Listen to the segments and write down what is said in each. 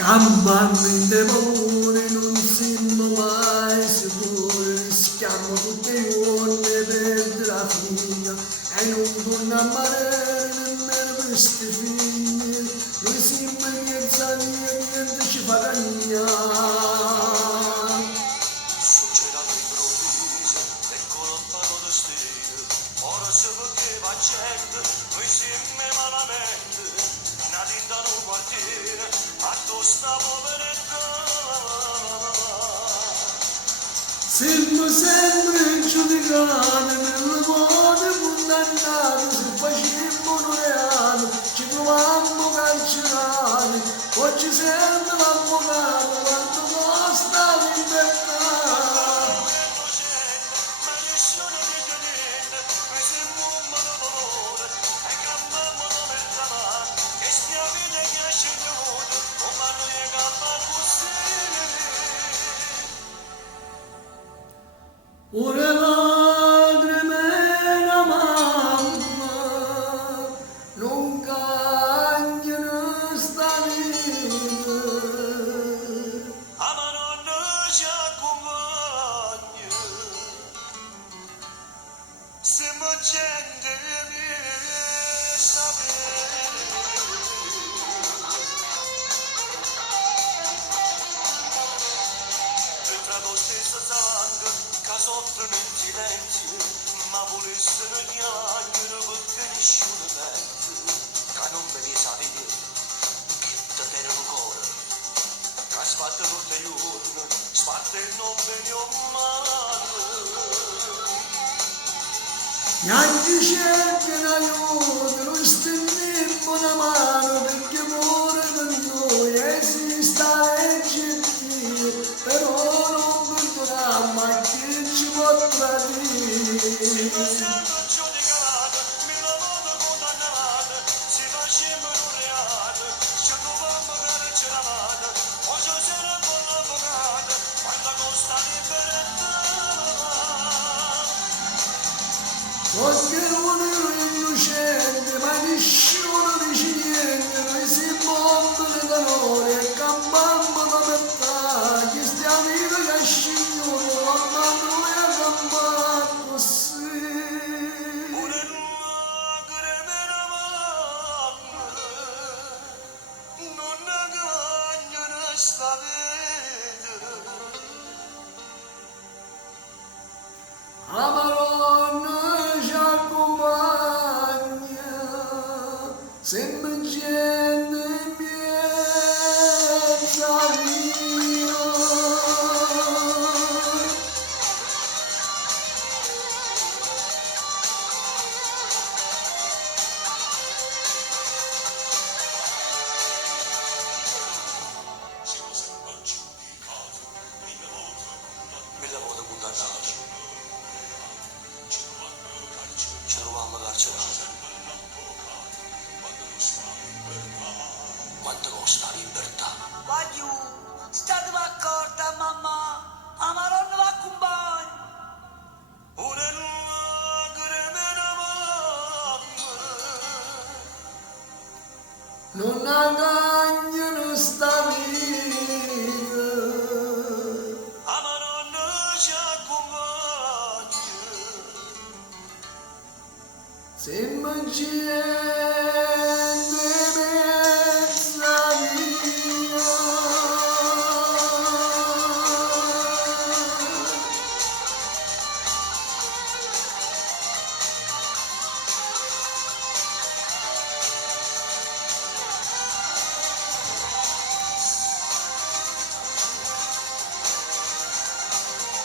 Campamente paure non siamo mai sicuri, rischiamo tutte le giorni per la figlia e non torna a mare nemmeno questi figli, noi siamo niente niente ci fa cagnare. Succederà all'improvviso, eccolo il pago di stile, ora si poteva gente, noi siamo malamente, nati da un quartiere, a questa povertà. Siamo sempre giudicati nelle buone condannate, se facciamo reati, ci troviamo carcerati, oggi sento l'avvocato quanto costa la libertà. Una lacrima e una mamma non cambiano sta vita. Ma non ci accompagna, siamo gente che sapere. Tra lo stesso sangue che soffrono in silenzio, ma volessero chiamare perché nessuno mente, che non me ne sapete, che te tengono ancora, che sbatte tutte le giorni, sbatte non bene o male. Neanche cercano aiuto, non stendiamo una mano perché pure per noi esiste la legge di Dio, però non perdoniamo a chi ci può tradire. Siamo giudicati, mille volte condannati, si facevano reati, ci trovavamo carcerati, oggi siamo con l'avvocato, quanto costa libertà. Perché uno è innocente, ma nessuno dice niente, noi siamo le valore e cambiamo la verità, che stiamo vivendo che sciglione, ma noi a campare così. Una lacrima e una mamma, non cagnano sta vita. La Madonna ci accompagna, sempre gente in mezzo a Dio. Siamo sempre giudicati, mille volte condannati, ci trovavamo carcerati. Quanto costa la libertà? Voglio, state accorta mamma, a Maronna va accompagna. Una lacrima e una mamma, Non cagnano sta vita, ma non ci accompagna. siamo gente mezzo a Dio.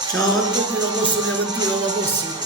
Ciao a tutti, la vostra avventura alla prossima.